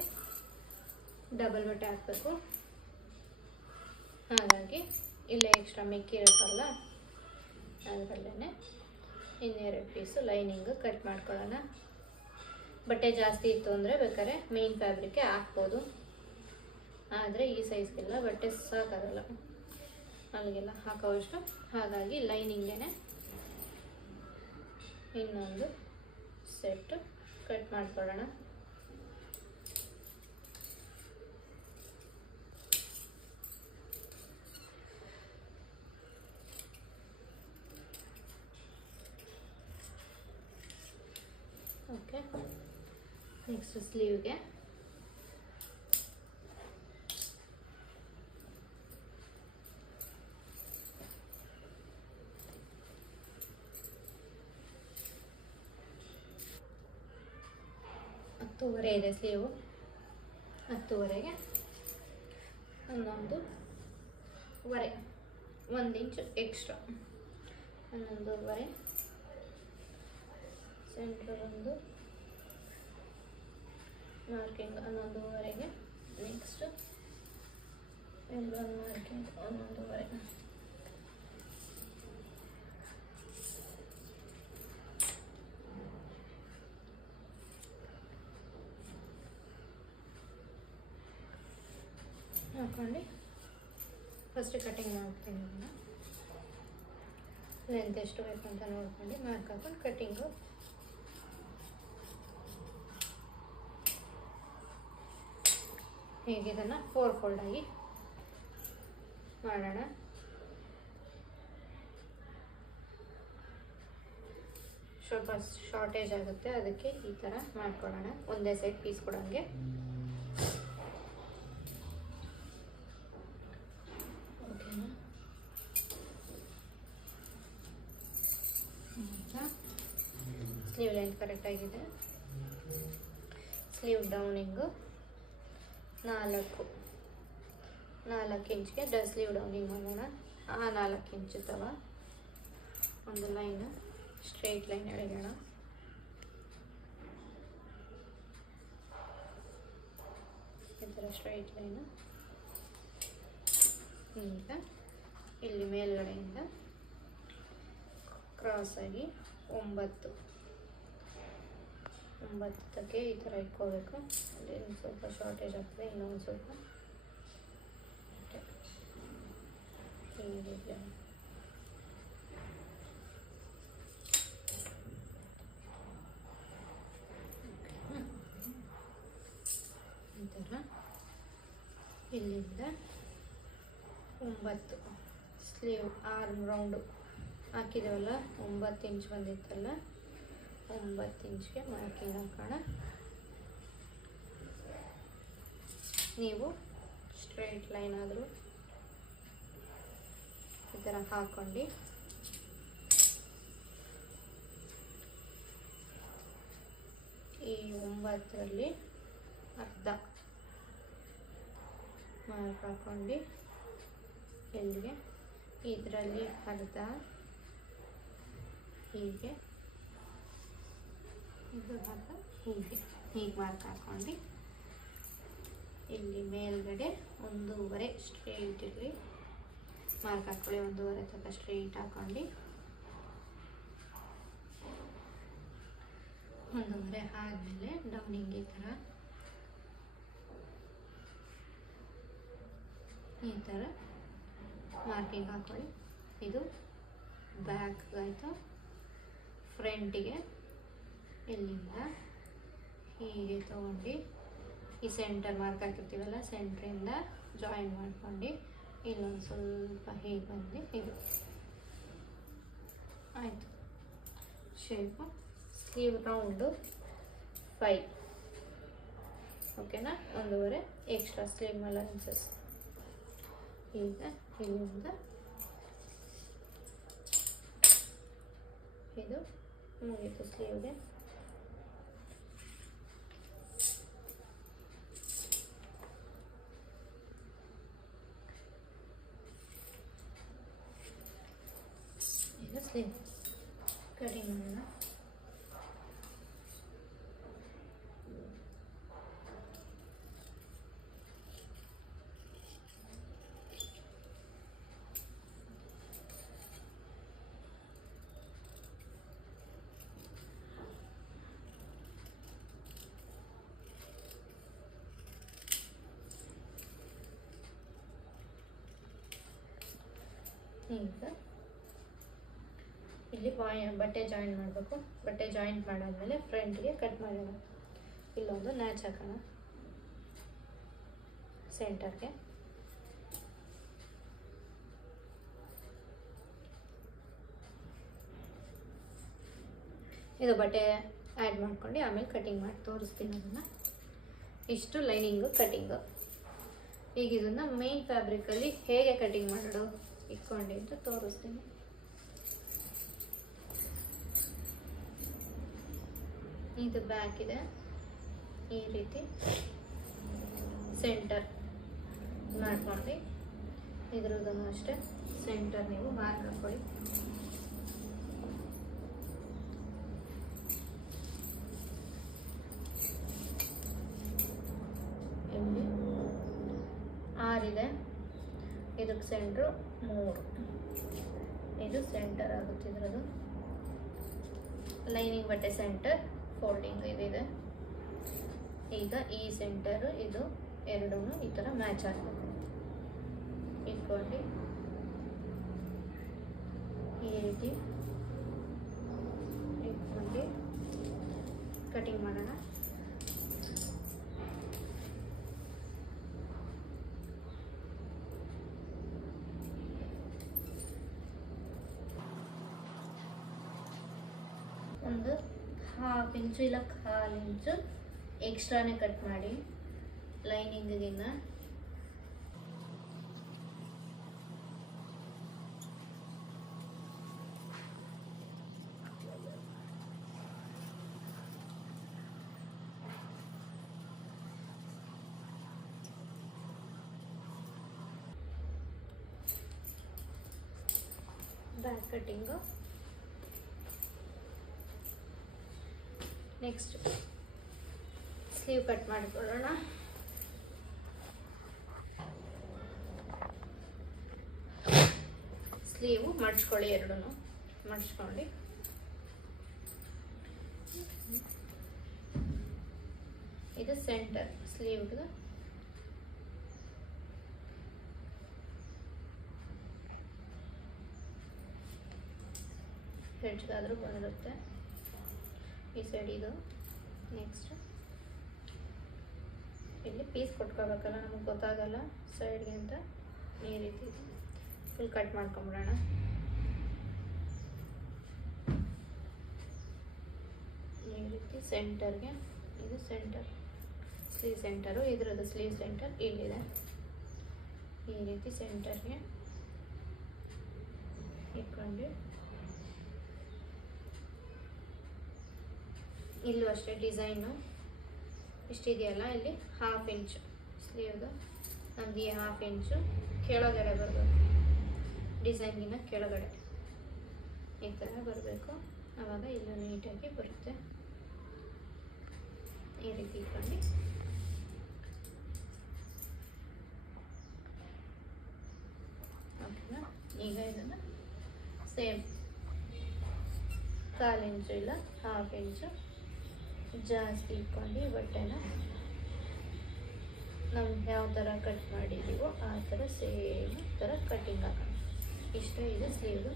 ಡಬಲ್ ಬಟ್ಟೆ ಹಾಕಬೇಕು. ಹಾಗಾಗಿ ಇಲ್ಲೇ ಎಕ್ಸ್ಟ್ರಾ ಮಿಕ್ಕಿರುತ್ತಲ್ಲ, ಅದರಲ್ಲೇ ಇನ್ನೆರಡು ಪೀಸು ಲೈನಿಂಗು ಕಟ್ ಮಾಡ್ಕೊಳ್ಳೋಣ. ಬಟ್ಟೆ ಜಾಸ್ತಿ ಇತ್ತು ಅಂದರೆ ಬೇಕಾದ್ರೆ ಮೇನ್ ಫ್ಯಾಬ್ರಿಕ್ಗೆ ಹಾಕ್ಬೋದು, ಆದರೆ ಈ ಸೈಜ್ಗೆಲ್ಲ ಬಟ್ಟೆ ಸಾಕಾಗಲ್ಲ ಅಲ್ಲಿಗೆಲ್ಲ ಹಾಕೋವಷ್ಟು. ಹಾಗಾಗಿ ಲೈನಿಂಗೇ ಇನ್ನೊಂದು ಸೆಟ್ ಕಟ್ ಮಾಡ್ಕೊಳ್ಳೋಣ. ಓಕೆ, ನೆಕ್ಸ್ಟ್ ಸ್ಲೀವ್ಗೆ ಹತ್ತುವರೆ ಇದೆ ಸ್ಲೀವು. 10ವರೆಗೆ 11.5 1 ಇಂಚು ಎಕ್ಸ್ಟ್ರಾ 11.5 ಸೆಂಟ್ರಲ್ ಒಂದು ಮಾರ್ಕಿಂಗ್ 11.5. ನೆಕ್ಸ್ಟ್ ಇನ್ನೊಂದು ಮಾರ್ಕಿಂಗ್ 11.5. ಹಾಕೊಂಡು ಫಸ್ಟ್ ಕಟಿಂಗ್ ಮಾಡ್ತೀನಿ. ಲೆಂತ್ ಎಷ್ಟು ಬೇಕು ಅಂತ ನೋಡ್ಕೊಂಡು ಮಾರ್ಕ್ ಹಾಕೊಂಡು ಕಟಿಂಗು ಹೀಗೆ ಇದನ್ನು 4 ಫೋಲ್ಡ್ ಆಗಿ ಮಾಡೋಣ. ಸ್ವಲ್ಪ ಶಾರ್ಟೇಜ್ ಆಗುತ್ತೆ, ಅದಕ್ಕೆ ಈ ಥರ ಮಾಡ್ಕೊಳ್ಳೋಣ. ಒಂದೇ ಸೈಡ್ ಪೀಸ್ ಕೊಡೋಂಗೆ ಸ್ಲೀವ್ ಲೆಂತ್ ಕರೆಕ್ಟಾಗಿದೆ. ಸ್ಲೀವ್ ಡೌನಿಂಗು 4 ಇಂಚ್ಗೆ ಸ್ಲೀವ್ ಡೌನಿಂಗ್ ಮಾಡೋಣ. ಆ 4 ಇಂಚ್ ತವ ಒಂದು ಲೈನ್ ಸ್ಟ್ರೈಟ್ ಲೈನ್ ಎಳೆಯೋಣ. ಈ ಥರ ಸ್ಟ್ರೈಟ್ ಲೈನು. ಈಗ ಇಲ್ಲಿ ಮೇಲ್ಗಡೆಯಿಂದ ಕ್ರಾಸ್ ಆಗಿ 9ಕ್ಕೆ ಈ ಥರ ಇಟ್ಕೋಬೇಕು. ಅಲ್ಲಿ ಸ್ವಲ್ಪ ಶಾರ್ಟೇಜ್ ಆಗ್ತದೆ, ಇನ್ನೊಂದು ಸ್ವಲ್ಪ ಈ ಥರ ಇಲ್ಲಿಂದ 9 ಸ್ಲೀವ್ ಆರ್ಮ್ ರೌಂಡು ಹಾಕಿದ್ದೇವಲ್ಲ, 9 ಇಂಚ್ ಬಂದಿತ್ತಲ್ಲ, 9 ಇಂಚ್ಗೆ ಮಾರ್ಕಿಂಗ್ ಹಾಕೋಣ. ನೀವು ಸ್ಟ್ರೈಟ್ ಲೈನ್ ಆದರೂ ಈ ಥರ ಹಾಕ್ಕೊಂಡು ಈ 9ರಲ್ಲಿ ಅರ್ಧ ಮಾರ್ಕ್ ಹಾಕ್ಕೊಂಡು ಇಲ್ಲಿಗೆ ಇದರಲ್ಲಿ ಅರ್ಧ ಹೀಗೆ ಇದು ಭಾಗ ಹೀಗೆ ಮಾರ್ಕ್ ಹಾಕ್ಕೊಂಡು ಇಲ್ಲಿ ಮೇಲ್ಗಡೆ 1.5 ಸ್ಟ್ರೈಟ್ ಇರಲಿ ಮಾರ್ಕ್ ಹಾಕ್ಕೊಳ್ಳಿ. 1.5 ತನಕ ಸ್ಟ್ರೈಟ್ ಹಾಕ್ಕೊಂಡು 1.5 ಆದಮೇಲೆ ಡೌನಿಂಗ್ ಈ ಥರ ಮಾರ್ಕಿಂಗ್ ಹಾಕ್ಕೊಳ್ಳಿ. ಇದು ಬ್ಯಾಕ್ ಆಯಿತು. ಫ್ರಂಟಿಗೆ ಇಲ್ಲಿಂದ ಹೀಗೆ ತೊಗೊಂಡು ಈ ಸೆಂಟರ್ ಮಾರ್ಕ್ ಹಾಕಿರ್ತೀವಲ್ಲ, ಸೆಂಟ್ರಿಂದ ಜಾಯಿನ್ ಮಾಡ್ಕೊಂಡು ಇಲ್ಲೊಂದು ಸ್ವಲ್ಪ ಹೀಗೆ ಬಂದು ಇದು ಆಯಿತು ಶೇಪು. ಸ್ಲೀವ್ ರೌಂಡು 5 ಓಕೆನಾ. 1.5 ಎಕ್ಸ್ಟ್ರಾ ಸ್ಲೀವ್ ಅಲವೆನ್ಸಸ್. ಈಗ ಇಲ್ಲಿಂದ ಇದು ಮುಗೀತು ಸ್ಲೀವ್ಗೆ. ಇದು ಸ್ಲೀವ್ ಕಟಿಂಗ್ ಮಾಡೋಣ. ಈಗ ಇಲ್ಲಿ ಬಟ್ಟೆ ಜಾಯಿನ್ ಮಾಡಬೇಕು. ಬಟ್ಟೆ ಜಾಯಿಂಟ್ ಮಾಡಾದ್ಮೇಲೆ ಫ್ರಂಟ್ಗೆ ಕಟ್ ಮಾಡೋಣ. ಇಲ್ಲೊಂದು ನ್ಯಾಚ್ ಹಾಕೋಣ ಸೆಂಟರ್ಗೆ. ಇದು ಬಟ್ಟೆ ಆ್ಯಡ್ ಮಾಡ್ಕೊಂಡು ಆಮೇಲೆ ಕಟಿಂಗ್ ಮಾಡಿ ತೋರಿಸ್ತೀನಿ ಅದನ್ನು. ಇಷ್ಟು ಲೈನಿಂಗು ಕಟಿಂಗು. ಈಗ ಇದನ್ನು ಮೇನ್ ಫ್ಯಾಬ್ರಿಕಲ್ಲಿ ಹೇಗೆ ಕಟಿಂಗ್ ಮಾಡೋದು ಇಟ್ಕೊಂಡಿದ್ದು ತೋರಿಸ್ತೀನಿ. ಇದು ಬ್ಯಾಕ್ ಇದೆ, ಈ ರೀತಿ ಸೆಂಟರ್ ಮಾಡ್ಕೊಂಡು ಇದ್ರದ್ದನ್ನು ಅಷ್ಟೇ ಸೆಂಟರ್ ನೀವು ಮಾರ್ಕ್ ಹಾಕೊಳ್ಳಿ. ಇಲ್ಲಿ 6 ಇದೆ, ಇದಕ್ಕೆ ಸೆಂಟ್ರು 3, ಇದು ಸೆಂಟರ್ ಆಗುತ್ತೆ ಇದ್ರದ್ದು. ಲೈನಿಂಗ್ ಬಟ್ಟೆ ಸೆಂಟರ್ ಫೋಲ್ಡಿಂಗ್ ಇದಿದೆ. ಈಗ ಈ ಸೆಂಟರು ಇದು ಎರಡೂ ಈ ಥರ ಮ್ಯಾಚ್ ಆಗಬೇಕು. ಇಟ್ಕೊಂಡು ಈ ರೀತಿ ಇಟ್ಕೊಂಡು ಕಟಿಂಗ್ ಮಾಡೋಣ. ಒಂದು 1/2 ಇಂಚು ಇಲ್ಲ 1/4 ಇಂಚು ಎಕ್ಸ್ಟ್ರಾನೇ ಕಟ್ ಮಾಡಿ ಲೈನಿಂಗಿಗಿನ್ನ. Back cutting. Next sleeve cut ಮಾಡಿಕೊಳ್ಳೋಣ. ಸ್ಲೀವು ಮಡ್ಚ್ಕೊಳ್ಳಿ, ಎರಡೂ ಮಡ್ಚ್ಕೊಂಡು ಇದು ಸೆಂಟರ್ ಸ್ಲೀವ್ಗೆ ಹೆಡ್ಜ್ಗಾದ್ರೂ ಬಂದಿರುತ್ತೆ ಈ ಸೈಡ್. ಇದು ನೆಕ್ಸ್ಟ್ ಇಲ್ಲಿ ಪೀಸ್ ಕೊಟ್ಕೋಬೇಕಲ್ಲ, ನಮಗೆ ಗೊತ್ತಾಗಲ್ಲ ಸೈಡ್ಗೆ ಅಂತ ಈ ರೀತಿ ಫುಲ್ ಕಟ್ ಮಾಡ್ಕೊಂಬಿಡೋಣ. ಈ ರೀತಿ ಸೆಂಟರ್ಗೆ, ಇದು ಸೆಂಟರ್ ಸ್ಲೀವ್ ಸೆಂಟರು, ಇದ್ರದ್ದು ಸ್ಲೀವ್ ಸೆಂಟರ್ ಇಲ್ಲಿದೆ. ಈ ರೀತಿ ಸೆಂಟರ್ಗೆ ಇಟ್ಕೊಂಡು ಇಲ್ಲೂ ಅಷ್ಟೇ ಡಿಸೈನು ಇಷ್ಟಿದೆಯಲ್ಲ, ಇಲ್ಲಿ 1/2 ಇಂಚ್ ಸ್ಲೀವ್ದು ನಮ್ದು 1/2 ಇಂಚು ಕೆಳಗಡೆ ಬರಬೇಕು, ಡಿಸೈನ್ಗಿನ ಕೆಳಗಡೆ ಈ ಥರ ಬರಬೇಕು. ಆವಾಗ ಇಲ್ಲೂ ನೀಟಾಗಿ ಬರುತ್ತೆ. ಈ ರೀತಿ ಇಟ್ಕೊಂಡು ಓಕೆನಾ. ಈಗ ಇದನ್ನು ಸೇಮ್ 1/4 ಇಂಚು ಇಲ್ಲ 1/2 ಇಂಚು ಜಾಸ್ತಿ ಇಟ್ಕೊಂಡು ಬಟ್ಟೆನ ನಾವು ಯಾವ ಥರ ಕಟ್ ಮಾಡಿದ್ದೀವೋ ಆ ಥರ ಸೇಮ್ ಥರ ಕಟ್ಟಿಂಗ್ ಹಾಕೋಣ. ಇಷ್ಟ ಇದೆ ಸ್ಲೀವ್ದು.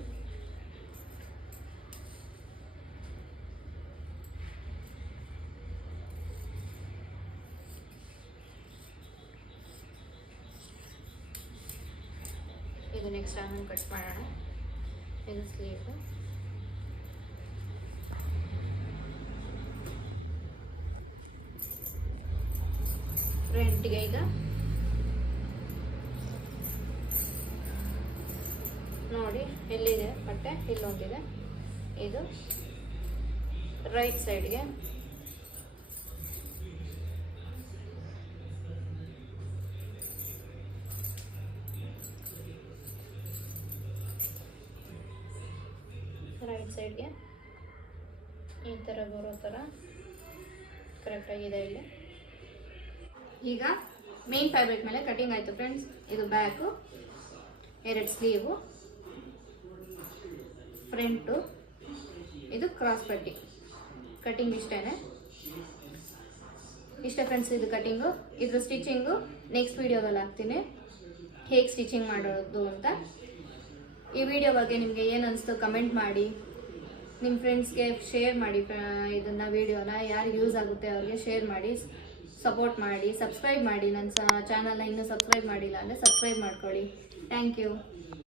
ಇದು ನೆಕ್ಸ್ಟ್ ಆಮೇಲೆ ಕಟ್ ಮಾಡೋಣ. ಇದು ಸ್ಲೀವ್, ಫ್ರಂಟ್ಗೆ ಈಗ ನೋಡಿ ಎಲ್ಲಿದೆ ಬಟ್ಟೆ, ಇಲ್ಲೊಂದಿದೆ. ಇದು ರೈಟ್ ಸೈಡ್ಗೆ ಈ ಥರ ಬರೋ ಥರ ಕರೆಕ್ಟಾಗಿದೆ ಇಲ್ಲಿ. ಈಗ ಮೇನ್ ಫ್ಯಾಬ್ರಿಕ್ ಮೇಲೆ ಕಟಿಂಗ್ ಆಯಿತು ಫ್ರೆಂಡ್ಸ್. ಇದು ಬ್ಯಾಕು, 2 ಸ್ಲೀವು, ಫ್ರಂಟು, ಇದು ಕ್ರಾಸ್ ಪಟ್ಟಿ. ಕಟಿಂಗ್ ಇಷ್ಟೇ ಫ್ರೆಂಡ್ಸ್. ಇದು ಕಟಿಂಗು. ಇದ್ರ ಸ್ಟಿಚಿಂಗು ನೆಕ್ಸ್ಟ್ ವೀಡಿಯೋದಲ್ಲಿ ಹಾಕ್ತೀನಿ, ಹೇಗೆ ಸ್ಟಿಚಿಂಗ್ ಮಾಡೋದು ಅಂತ. ಈ ವಿಡಿಯೋ ಬಗ್ಗೆ ನಿಮಗೆ ಏನು ಅನಿಸ್ತು ಕಮೆಂಟ್ ಮಾಡಿ, ನಿಮ್ಮ ಫ್ರೆಂಡ್ಸ್ಗೆ ಶೇರ್ ಮಾಡಿ. ಇದನ್ನು ವಿಡಿಯೋನ ಯಾರಿಗೆ ಯೂಸ್ ಆಗುತ್ತೆ ಅವ್ರಿಗೆ ಶೇರ್ ಮಾಡಿ, ಸಪೋರ್ಟ್ ಮಾಡಿ, ಸಬ್ಸ್ಕ್ರೈಬ್ ಮಾಡಿ. ನನ್ನ ಚಾನಲ್ನ ಇನ್ನೂ ಸಬ್ಸ್ಕ್ರೈಬ್ ಮಾಡಿಲ್ಲ ಅಂದರೆ ಸಬ್ಸ್ಕ್ರೈಬ್ ಮಾಡ್ಕೊಳ್ಳಿ. Thank you.